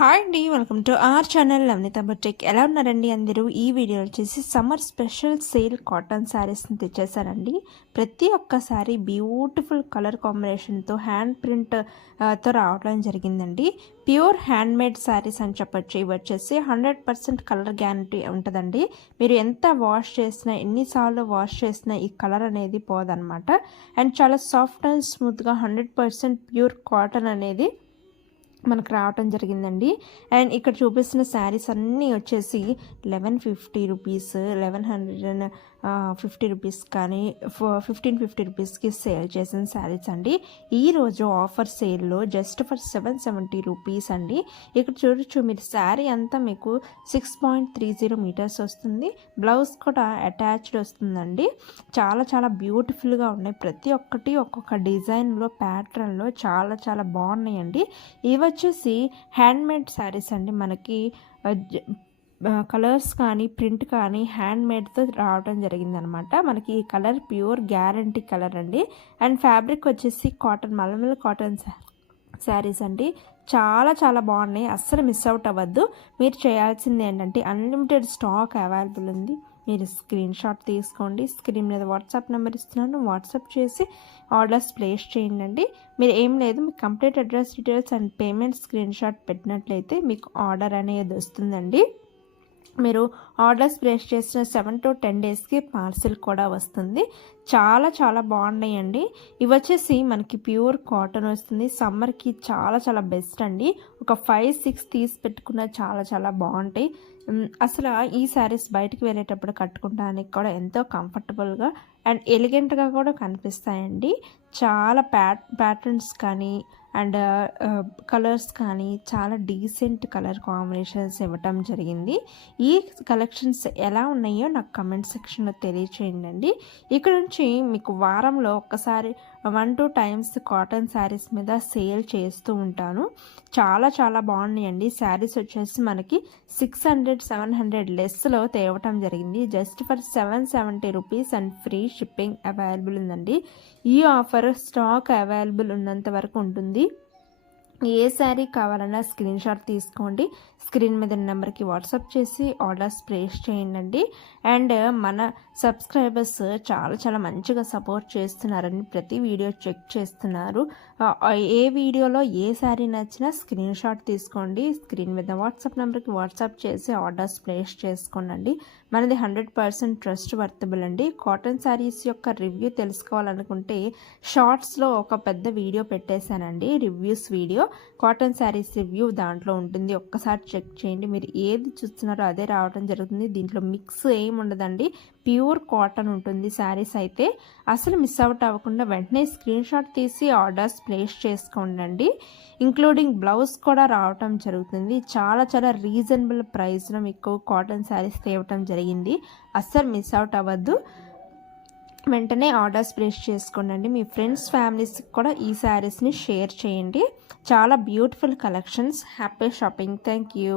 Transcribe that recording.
Hi అండి, welcome to our channel Navaneetha boutique. ఎలా ఉన్నారండి అందరూ? ఈ వీడియో వచ్చేసి సమ్మర్ స్పెషల్ సేల్ కాటన్ శారీస్ని తెచ్చేసారండి. ప్రతి ఒక్కసారి బ్యూటిఫుల్ కలర్ కాంబినేషన్తో హ్యాండ్ ప్రింట్ తో రావడం జరిగిందండి. ప్యూర్ హ్యాండ్ మేడ్ శారీస్ అని చెప్పొచ్చు. ఇవి వచ్చేసి 100% కలర్ గ్యారంటీ ఉంటుందండి. మీరు ఎంత వాష్ చేసినా, ఎన్నిసార్లు వాష్ చేసినా ఈ కలర్ అనేది పోదన్నమాట. అండ్ చాలా సాఫ్ట్ అండ్ స్మూత్గా 100% ప్యూర్ కాటన్ అనేది మనకు రావటం జరిగిందండి. అండ్ ఇక్కడ చూపిస్తున్న శారీస్ అన్నీ వచ్చేసి 1150 రూపీస్, 1150 రూపీస్ కానీ 1550 రూపీస్కి సేల్ చేసిన శారీస్ అండి. ఈరోజు ఆఫర్ సేల్లో జస్ట్ ఫర్ 770 రూపీస్ అండి. ఇక్కడ చూడొచ్చు మీరు, శారీ అంతా మీకు 6.30 మీటర్స్ వస్తుంది. బ్లౌజ్ కూడా అటాచ్డ్ వస్తుందండి. చాలా చాలా బ్యూటిఫుల్గా ఉన్నాయి. ప్రతి ఒక్కటి ఒక్కొక్క డిజైన్లో, ప్యాటర్న్లో చాలా చాలా బాగున్నాయండి. ఇవి వచ్చేసి హ్యాండ్మేడ్ శారీస్ అండి. మనకి కలర్స్ కానీ ప్రింట్ కానీ హ్యాండ్మేడ్తో రావడం జరిగిందనమాట. మనకి ఈ కలర్ ప్యూర్ గ్యారంటీ కలర్ అండి. అండ్ ఫ్యాబ్రిక్ వచ్చేసి కాటన్, మలమల్ కాటన్ శారీస్ అండి. చాలా చాలా బాగున్నాయి. అస్సలు మిస్ అవుట్ అవ్వద్దు. మీరు చేయాల్సింది ఏంటంటే, అన్లిమిటెడ్ స్టాక్ అవైలబుల్ ఉంది. మీరు స్క్రీన్ షాట్ తీసుకోండి. స్క్రీన్ మీద వాట్సాప్ నెంబర్ ఇస్తున్నాను, వాట్సాప్ చేసి ఆర్డర్స్ ప్లేస్ చేయండి. మీరు ఏం లేదు, మీకు complete address details and payment screen shot పెట్టినట్లయితే మీకు ఆర్డర్ అనేది వస్తుందండి. మీరు ఆర్డర్స్ ప్లేస్ చేసిన 7 to 10 డేస్కి పార్సిల్ కూడా వస్తుంది. చాలా చాలా బాగున్నాయండి. ఇవి వచ్చేసి మనకి ప్యూర్ కాటన్ వస్తుంది. సమ్మర్కి చాలా చాలా బెస్ట్ అండి. ఒక 5-6 తీసి పెట్టుకున్న చాలా చాలా బాగుంటాయి. అసలు ఈ శారీస్ బయటికి వెళ్ళేటప్పుడు కట్టుకోవడానికి కూడా ఎంతో కంఫర్టబుల్గా అండ్ ఎలిగెంట్గా కూడా కనిపిస్తాయండి. చాలా ప్యాటర్న్స్ కానీ అండ్ కలర్స్ కానీ చాలా డీసెంట్ కలర్ కాంబినేషన్స్ ఇవ్వటం జరిగింది. ఈ కలెక్షన్స్ ఎలా ఉన్నాయో నాకు కమెంట్ సెక్షన్లో తెలియచేయండి. ఇక్కడ నుంచి మీకు వారంలో ఒక్కసారి 1-2 టైమ్స్ కాటన్ శారీస్ మీద సేల్ చేస్తూ ఉంటాను. చాలా చాలా బాగున్నాయండి. శారీస్ వచ్చేసి మనకి 600-700 లెస్లో తేవటం జరిగింది. Just for 770 rupees and free shipping available ఉందండి. ఈ ఆఫర్ స్టాక్ అవైలబుల్ ఉన్నంత వరకు ఉంటుంది. ఏ శారీ కావాలన్నా స్క్రీన్ షాట్ తీసుకోండి. స్క్రీన్ మీద నెంబర్కి వాట్సాప్ చేసి ఆర్డర్స్ ప్లేస్ చేయండి. అండ్ మన సబ్స్క్రైబర్స్ చాలా చాలా మంచిగా సపోర్ట్ చేస్తున్నారని ప్రతి వీడియో చెక్ చేస్తున్నారు. ఏ వీడియోలో ఏ శారీ నచ్చినా స్క్రీన్ షాట్ తీసుకోండి. స్క్రీన్ మీద వాట్సాప్ నెంబర్కి వాట్సాప్ చేసి ఆర్డర్స్ ప్లేస్ చేసుకోండి. మనది 100% ట్రస్ట్ వర్తబుల్ అండి. కాటన్ శారీస్ యొక్క రివ్యూ తెలుసుకోవాలనుకుంటే షార్ట్స్లో ఒక పెద్ద వీడియో పెట్టేశానండి, reviews video. Cotton saris review దాంట్లో ఉంటుంది, ఒక్కసారి చెక్ చేయండి. మీరు ఏది చూస్తున్నారో అదే రావడం జరుగుతుంది. దీంట్లో మిక్స్ ఏమి ఉండదండి, ప్యూర్ కాటన్ ఉంటుంది శారీస్ అయితే. అసలు మిస్ అవుట్ అవ్వకుండా వెంటనే స్క్రీన్ షాట్ తీసి ఆర్డర్స్ ప్లేస్ చేసుకోండి. ఇంక్లూడింగ్ బ్లౌజ్ కూడా రావటం జరుగుతుంది. చాలా చాలా రీజనబుల్ ప్రైస్లో మీకు కాటన్ శారీస్ తేవటం జరిగింది. అస్సలు మిస్ అవుట్ అవ్వద్దు. వెంటనే ఆర్డర్స్ ప్లేస్ చేసుకోండి. మీ ఫ్రెండ్స్, ఫ్యామిలీస్కి కూడా ఈ శారీస్ని షేర్ చేయండి. చాలా beautiful collections. Happy shopping. Thank you.